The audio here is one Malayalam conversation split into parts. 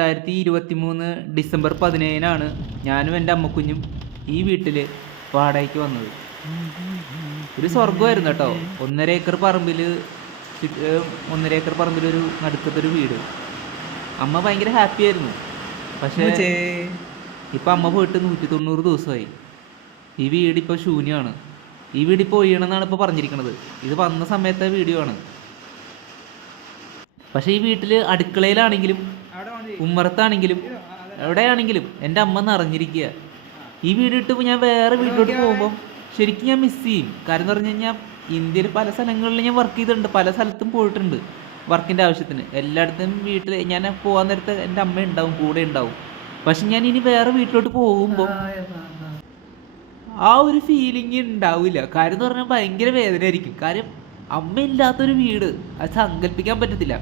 2023 ഡിസംബർ 17 ഞാനും എൻ്റെ അമ്മക്കുഞ്ഞും ഈ വീട്ടിൽ വാടകയ്ക്ക് വന്നത്. ഒരു സ്വർഗമായിരുന്നു കേട്ടോ. 1.5 ഏക്കർ പറമ്പിൽ 1.5 ഏക്കർ പറമ്പിലൊരു നടുക്കത്തൊരു വീട്. അമ്മ ഭയങ്കര ഹാപ്പി ആയിരുന്നു. പക്ഷേ ഇപ്പം അമ്മ പോയിട്ട് 190 ദിവസമായി. ഈ വീട് ഇപ്പോൾ ശൂന്യമാണ്. ഈ വീട് ഇപ്പോൾ ഒഴിയണമെന്നാണ് ഇപ്പോൾ പറഞ്ഞിരിക്കുന്നത്. ഇത് വന്ന സമയത്തെ വീഡിയോ ആണ്. പക്ഷേ ഈ വീട്ടിൽ അടുക്കളയിലാണെങ്കിലും ഉമ്മറത്താണെങ്കിലും എവിടെയാണെങ്കിലും എൻ്റെ അമ്മ നിറഞ്ഞിരിക്കുക. ഈ വീട് ഇട്ട് ഞാൻ വേറെ വീട്ടിലോട്ട് പോകുമ്പം ശരിക്കും ഞാൻ മിസ് ചെയ്യും. കാര്യം എന്ന് പറഞ്ഞു കഴിഞ്ഞാൽ ഇന്ത്യയിൽ പല സ്ഥലങ്ങളിൽ ഞാൻ വർക്ക് ചെയ്തിട്ടുണ്ട്, പല സ്ഥലത്തും പോയിട്ടുണ്ട് വർക്കിൻ്റെ ആവശ്യത്തിന്. എല്ലായിടത്തും വീട്ടിൽ ഞാൻ പോകാൻ നേരത്ത് എൻ്റെ അമ്മ ഉണ്ടാവും, കൂടെ ഉണ്ടാവും. പക്ഷെ ഞാൻ ഇനി വേറെ വീട്ടിലോട്ട് പോകുമ്പോൾ ആ ഒരു ഫീലിംഗ് ഉണ്ടാവില്ല. കാര്യം എന്ന് പറഞ്ഞാൽ ഭയങ്കര വേദനയായിരിക്കും. കാര്യം അമ്മ ഇല്ലാത്തൊരു വീട് അത് സങ്കല്പിക്കാൻ പറ്റത്തില്ല.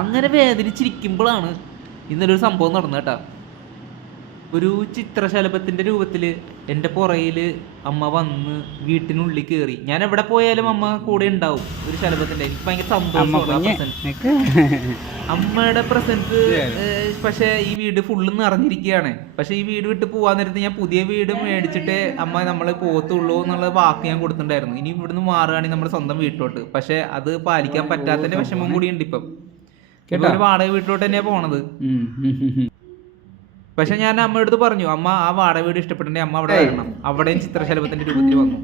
അങ്ങനെ വേദനിച്ചിരിക്കുമ്പോഴാണ് ഇന്നലൊരു സംഭവം നടന്നത് കേട്ടോ. ഒരു ചിത്രശലഭത്തിൻ്റെ രൂപത്തിൽ എൻ്റെ പുറയിൽ അമ്മ വന്ന് വീട്ടിനുള്ളിൽ കയറി. ഞാൻ എവിടെ പോയാലും അമ്മ കൂടെ ഉണ്ടാവും. ഒരു ശലഭത്തിൻ്റെ എനിക്ക് ഭയങ്കര സന്തോഷമാണ് അമ്മയുടെ പ്രസൻസ്. പക്ഷേ ഈ വീട് ഫുള്ള് നിറഞ്ഞിരിക്കുകയാണ്. പക്ഷേ ഈ വീട് വിട്ട് പോകാൻ നേരത്ത് ഞാൻ പുതിയ വീട് മേടിച്ചിട്ട് അമ്മ നമ്മൾ പോകത്തുള്ളൂ എന്നുള്ള വാക്ക് ഞാൻ കൊടുത്തിട്ടുണ്ടായിരുന്നു. ഇനി ഇവിടുന്ന് മാറുകയാണെങ്കിൽ നമ്മുടെ സ്വന്തം വീട്ടിലോട്ട്. പക്ഷെ അത് പാലിക്കാൻ പറ്റാത്തതിന്റെ വിഷമം കൂടി ഉണ്ട്. ഇപ്പം ഒരു വാടക വീട്ടിലോട്ട് തന്നെയാണ് പോണത്. പക്ഷെ ഞാൻ അമ്മയുടെ അടുത്ത് പറഞ്ഞു, അമ്മ ആ വാടക വീട് ഇഷ്ടപ്പെട്ടിട്ടുണ്ടെങ്കിൽ അമ്മ അവിടെ വരണം. അവിടെയും ചിത്രശലഭത്തിന്റെ രൂപത്തിൽ വന്നു.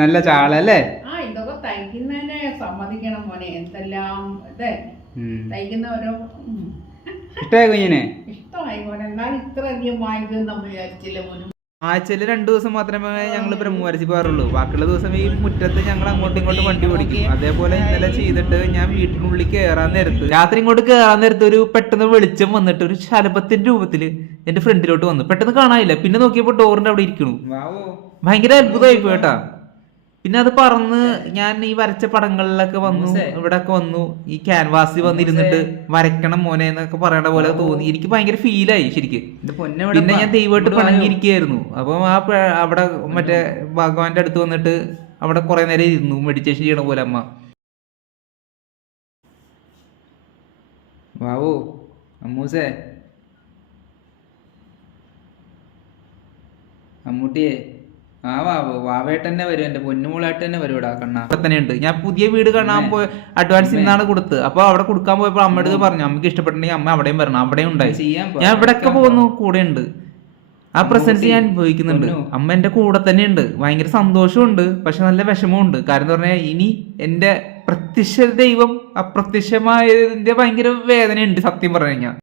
നല്ല ചാളല്ലേ? ഇതൊക്കെ തയ്ക്കുന്നതിനെ സമ്മതിക്കണം മോനെ. എന്തെല്ലാം തയ്ക്കുന്ന ഓരോ ഇഷ്ടമായി കുഞ്ഞിനെ? ഇഷ്ടമായി മോനെ. എന്നാൽ ഇത്ര അധികം വാങ്ങിക്കും നമ്മൾ വിചാരിച്ചില്ല മോനും. ആഴ്ചയിൽ 2 ദിവസം മാത്രമേ ഞങ്ങൾ ബ്രഹ്മവരച്ച് പോകാറുള്ളൂ. ബാക്കിയുള്ള ദിവസം ഈ മുറ്റത്ത് ഞങ്ങൾ അങ്ങോട്ടും ഇങ്ങോട്ടും വണ്ടി ഓടിക്കും. അതേപോലെ ഇന്നലെ ചെയ്തിട്ട് ഞാൻ വീട്ടിനുള്ളിൽ കയറാൻ നേരത്ത്, രാത്രി ഇങ്ങോട്ട് കയറാൻ നേരത്ത് ഒരു പെട്ടെന്ന് വെളിച്ചം വന്നിട്ട് ഒരു ശലഭത്തിന്റെ രൂപത്തിൽ എന്റെ ഫ്രണ്ടിലോട്ട് വന്നു. പെട്ടെന്ന് കാണാനില്ല. പിന്നെ നോക്കിയപ്പോൾ ഡോറിന്റെ അവിടെ ഇരിക്കണു. ഭയങ്കര അത്ഭുതമായി പോയിട്ടാ. പിന്നെ അത് പറന്ന് ഞാൻ ഈ വരച്ച പടങ്ങളിലൊക്കെ വന്നു, ഇവിടെ ഒക്കെ വന്നു. ഈ ക്യാൻവാസിൽ വന്നിരുന്നിട്ട് വരയ്ക്കണം മോനെ എന്നൊക്കെ പറയണ പോലെ തോന്നി. എനിക്ക് ഭയങ്കര ഫീലായി ശരിക്കും. പിന്നെ ഞാൻ ദൈവമായിട്ട് പണങ്ങിയിരിക്കുകയായിരുന്നു. അപ്പം അവിടെ മറ്റേ ഭഗവാന്റെ അടുത്ത് വന്നിട്ട് അവിടെ കുറെ നേരം ഇരുന്നു, മെഡിറ്റേഷൻ ചെയ്യണ പോലെ അമ്മ. വാവോ അമ്മൂസേ, അമ്മൂട്ടിയെ, ആ വാവേട്ട് തന്നെ വരും. എന്റെ പൊന്നുമോളായിട്ട് തന്നെ വരും. ഇവിടെ കണ്ണാ തന്നെയുണ്ട്. ഞാൻ പുതിയ വീട് കാണാൻ പോയി അഡ്വാൻസ് ഇന്നാണ് കൊടുത്ത്. അപ്പൊ അവിടെ കൊടുക്കാൻ പോയപ്പോൾ അമ്മയുടെ പറഞ്ഞു, അമ്മക്ക് ഇഷ്ടപ്പെട്ടിട്ടുണ്ടെങ്കിൽ അമ്മ അവിടെയും വരണം. അവിടെയും ഉണ്ടായി. ഞാൻ ഇവിടെയൊക്കെ പോകുന്നു, കൂടെ ഉണ്ട്. ആ പ്രസൻസ് ഞാൻ അനുഭവിക്കുന്നുണ്ട്. അമ്മ എന്റെ കൂടെ തന്നെ ഉണ്ട്. ഭയങ്കര സന്തോഷമുണ്ട്, പക്ഷെ നല്ല വിഷമമുണ്ട്. കാരണം എന്ന് പറഞ്ഞാൽ ഇനി എന്റെ പ്രത്യക്ഷ ദൈവം അപ്രത്യക്ഷമായതിന്റെ ഭയങ്കര വേദനയുണ്ട് സത്യം പറഞ്ഞു കഴിഞ്ഞാൽ.